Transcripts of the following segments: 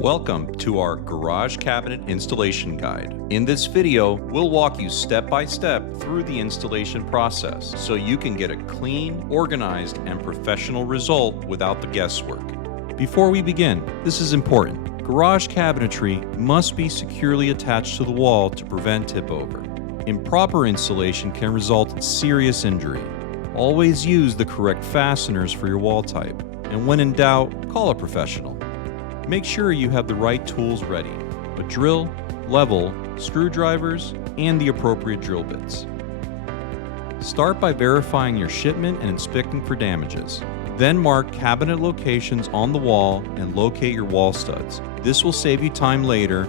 Welcome to our garage cabinet installation guide. In this video, we'll walk you step by step through the installation process so you can get a clean, organized, and professional result without the guesswork. Before we begin, this is important. Garage cabinetry must be securely attached to the wall to prevent tip over. Improper installation can result in serious injury. Always use the correct fasteners for your wall type, and when in doubt, call a professional. Make sure you have the right tools ready: a drill, level, screwdrivers, and the appropriate drill bits. Start by verifying your shipment and inspecting for damages. Then mark cabinet locations on the wall and locate your wall studs. This will save you time later.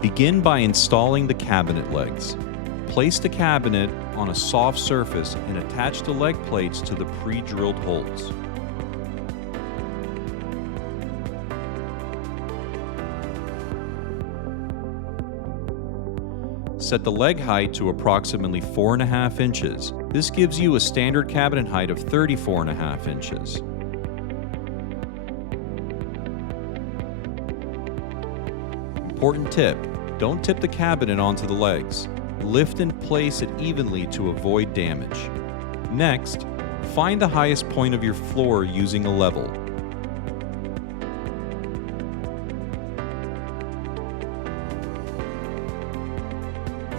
Begin by installing the cabinet legs. Place the cabinet on a soft surface and attach the leg plates to the pre-drilled holes. Set the leg height to approximately 4.5 inches. This gives you a standard cabinet height of 34.5 inches. Important tip: don't tip the cabinet onto the legs. Lift and place it evenly to avoid damage. Next, find the highest point of your floor using a level.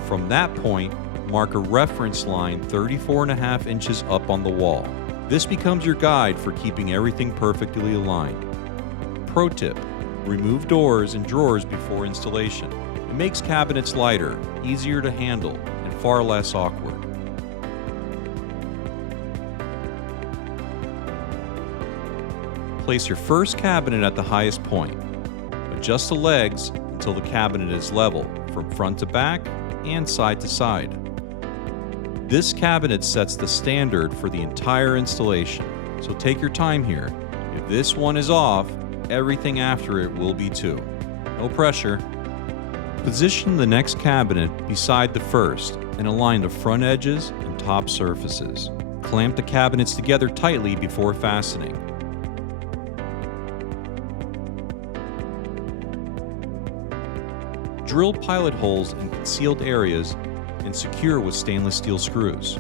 From that point, mark a reference line 34.5 inches up on the wall. This becomes your guide for keeping everything perfectly aligned. Pro tip: remove doors and drawers before installation. It makes cabinets lighter, easier to handle, and far less awkward. Place your first cabinet at the highest point. Adjust the legs until the cabinet is level, from front to back and side to side. This cabinet sets the standard for the entire installation, so take your time here. If this one is off, everything after it will be too. No pressure. Position the next cabinet beside the first and align the front edges and top surfaces. Clamp the cabinets together tightly before fastening. Drill pilot holes in concealed areas and secure with stainless steel screws.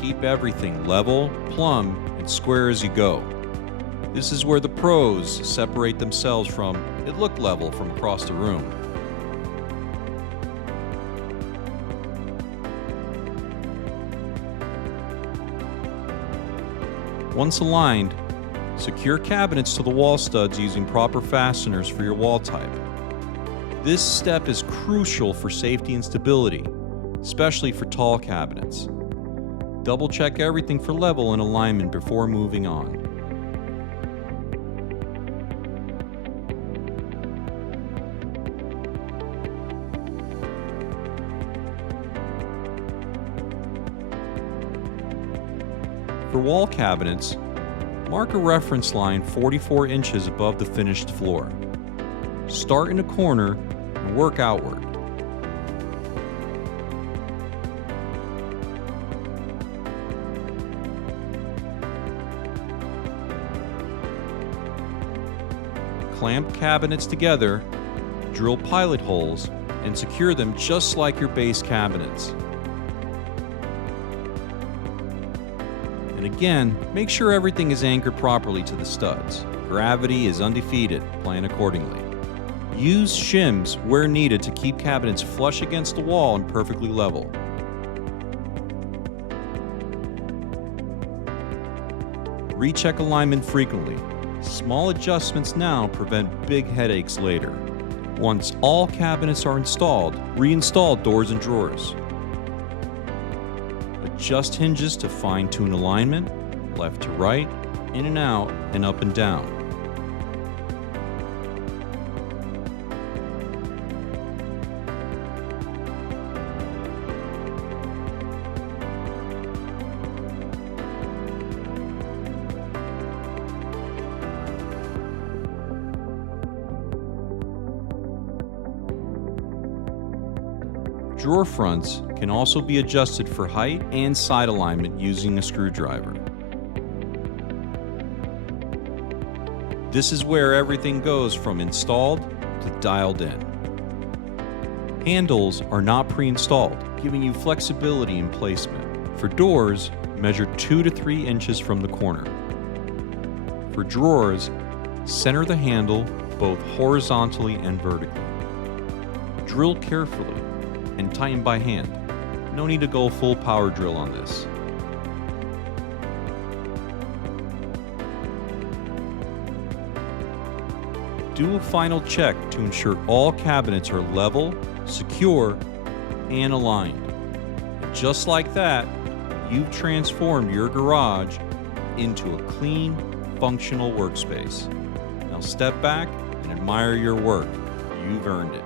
Keep everything level, plumb, and square as you go. This is where the pros separate themselves from "it looked level" from across the room. Once aligned, secure cabinets to the wall studs using proper fasteners for your wall type. This step is crucial for safety and stability, especially for tall cabinets. Double check everything for level and alignment before moving on. For wall cabinets, mark a reference line 44 inches above the finished floor. Start in a corner and work outward. Clamp cabinets together, drill pilot holes, and secure them just like your base cabinets. And again, make sure everything is anchored properly to the studs. Gravity is undefeated. Plan accordingly. Use shims where needed to keep cabinets flush against the wall and perfectly level. Recheck alignment frequently. Small adjustments now prevent big headaches later. Once all cabinets are installed, reinstall doors and drawers. Adjust hinges to fine-tune alignment, left to right, in and out, and up and down. Drawer fronts can also be adjusted for height and side alignment using a screwdriver. This is where everything goes from installed to dialed in. Handles are not pre-installed, giving you flexibility in placement. For doors, measure 2 to 3 inches from the corner. For drawers, center the handle both horizontally and vertically. Drill carefully and tighten by hand. No need to go full power drill on this. Do a final check to ensure all cabinets are level, secure, and aligned. Just like that, you've transformed your garage into a clean, functional workspace. Now step back and admire your work. You've earned it.